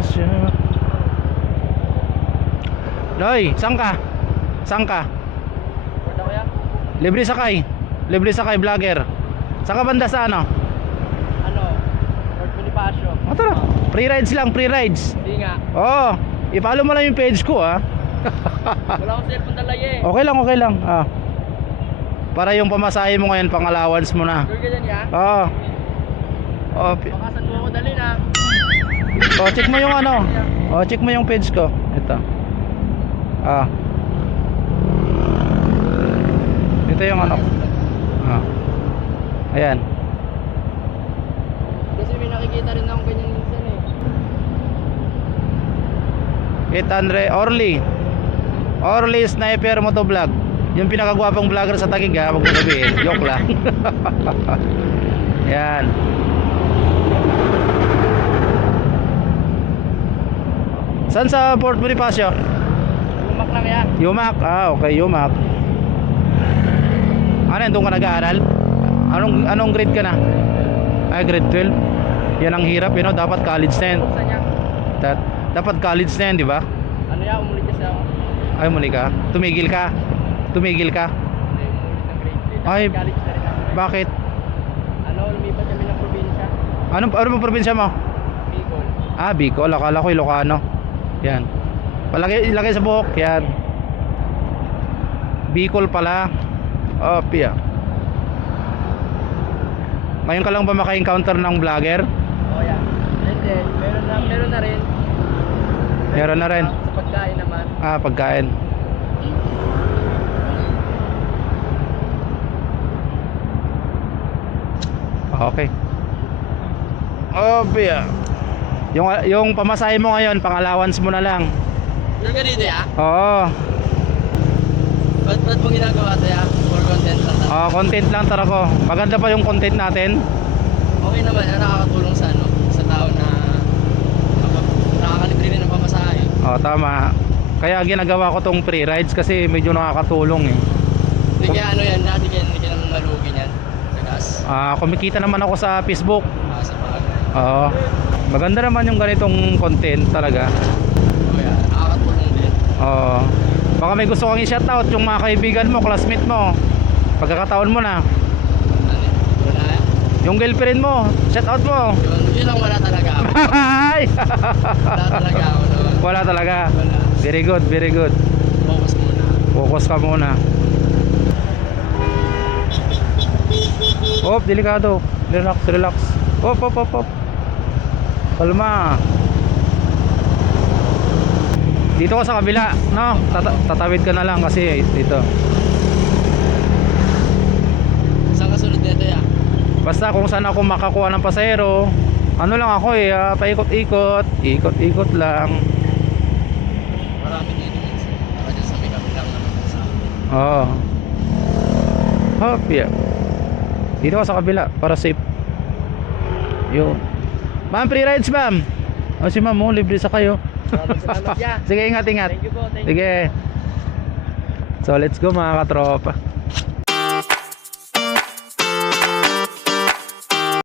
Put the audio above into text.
siya. Loy, saan ka? Saan ka? Wala ko yan. Libre sakay. Libre sakay vlogger. Saan ka banda sa ano? Ano? Fort Bonifacio. O tara, free rides lang, free rides. Hindi nga. Oo, i-follow mo lang yung page ko ah. Wala akong cellphone dala eh. Okay lang, okay lang ah. Para yung pamasahe mo ngayon, pang allowance mo na. Sure ka dyan ya? Oo. Oh, Baka saan mo ako dali na. oh, check mo yung ano. Oh, check mo yung page ko. Ito. Ah. Ito yung ano. Ah. Ayan. Kasi may nakikita rin akong ganyan minsan eh. 800 Orly Sniper Motovlog. Yung pinakagwapong vlogger sa Taguig ha, wag mo sabihin. Joke lang. Yan. Saan sa Fort Bonifacio? Lumak lang yan. Yumak. Ah, okay, Yumak. Ano yan, doon ka nag-aaral? Anong grade ka na? Ah, grade 12. Yan ang hirap, you know, dapat college na yan. Buksan niya. Dapat college na yan, di ba? Ano yan? Umulit kasi ako. Ay, muli ka? Tumigil ka? Tumigil ka? Hindi, umulit ng grade 3. Ay, College na rin ako. Bakit? Ano, lumipat kami ng probinsya. Ano bang probinsya mo? Bicol. Ah, Bicol. Akala ko Ilocano. Yan. Ilagay sa buhok. Yan. Bicol pala. Oh, pia. Ngayon ka lang ba maka-encounter ng vlogger? Oo yan. Hindi, meron na rin. Meron na rin. Sa pagkain naman. Ah, pagkain. Okay. Oh, pia. Yung pamasahe mo ngayon, pang-allowance mo na lang. Sure ka dito ya? Oo. Ba't mo ginagawa ito ya? For content lang tayo. Oh, content lang tara ko. Maganda pa yung content natin. Okay naman, nakakatulong sa ano, sa tao na nakakalibre rin ng pamasahe. Oh, tama. Kaya ginagawa ko tong free rides kasi medyo nakakatulong eh. Hindi kaya ano yan, dati hindi ka naman malugi yan sa gas. Kumikita naman ako sa Facebook. Sa bagay. Oo. Maganda naman yung ganitong content talaga. Kaya nakakatulong din. Oo. Baka may gusto kang i-shoutout yung mga kaibigan mo, classmate mo. Pagkakataon mo na. Ano eh, wala yan. Yung girlfriend mo, shoutout mo. Yun lang wala talaga ako. Ay! Wala talaga ako noon. Wala talaga. Wala. Very good, very good. Focus muna. Focus ka muna. Op, delikado. Relax, relax. Op, op, op, op. Kalma. Dito ka sa kabila, no? Tatawid ka na lang kasi dito. Saan ka sunod nito ya? Basta kung saan ako makakuha ng pasahero, ano lang ako eh, paikot-ikot, ikot-ikot lang. Marami dito minsan. Baka dyan sa may kabilang naman sa akin. Oo. Hop, yeah. Dito ka sa kabila para safe. Yun. Ma'am, free rides ma'am. O si ma'am, libre sa kayo. Salamat ya. Sige, ingat, ingat. Thank you po, thank you. Sige. So let's go mga katropa.